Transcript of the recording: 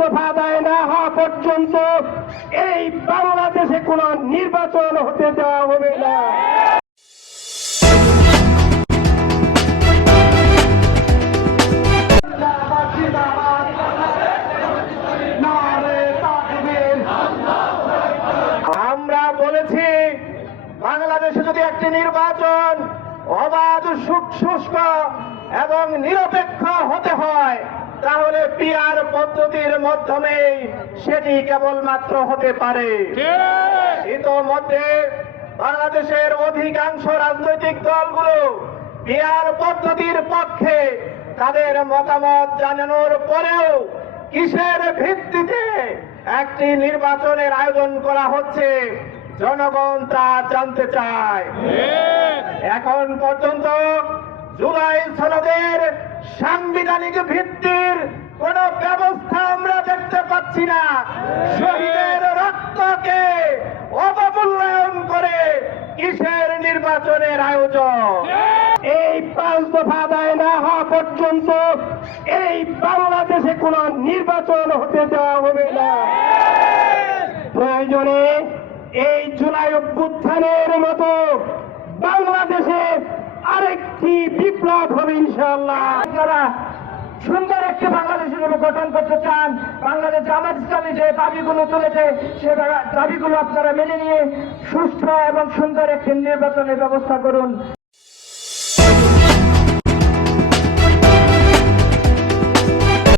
দফা আদায় না হওয়া পর্যন্ত এই বাংলাদেশে কোনো নির্বাচন হতে দেওয়া হবে না। আমরা বলেছি বাংলাদেশে যদি একটি নির্বাচন অবাধ সুষ্ঠু এবং নিরপেক্ষ হতে হয় তাহলে পিআর পদ্ধতির মাধ্যমে সেটি কেবলমাত্র হতে পারে। ইতোমধ্যে বাংলাদেশের অধিকাংশ রাজনৈতিক দলগুলো পিআর পদ্ধতির পক্ষে তাদের মতামত জানানোর পরেও কিসের ভিত্তিতে একটি নির্বাচনের আয়োজন করা হচ্ছে জনগণ তা জানতে চায়। এখন পর্যন্ত জুলাই সনদের সাংবিধানিক ভিত্তির কোন ব্যবস্থা আমরা দেখতে পাচ্ছি না। শহীদের রক্তকে অবমূল্যায়ন করে কিসের নির্বাচনের আয়োজন? এই 5 দফা আদায় না হওয়া পর্যন্ত এই বাংলাদেশে কোন নির্বাচন হতে দেওয়া হবে না। প্রয়োজনে এই জুলাই অভ্যুত্থানের মতো বাংলাদেশে আরেকটি বিপ্লব হবে ইনশাআল্লাহ। আপনারা সুন্দর একটি বাংলাদেশের গঠন করতে চান, বাংলাদেশ জামাত ইসলামী যে দাবিগুলো তুলেছে সে দাবিগুলো আপনারা মেনে নিয়ে সুস্থ এবং সুন্দর একটি নির্বাচনের ব্যবস্থা করুন।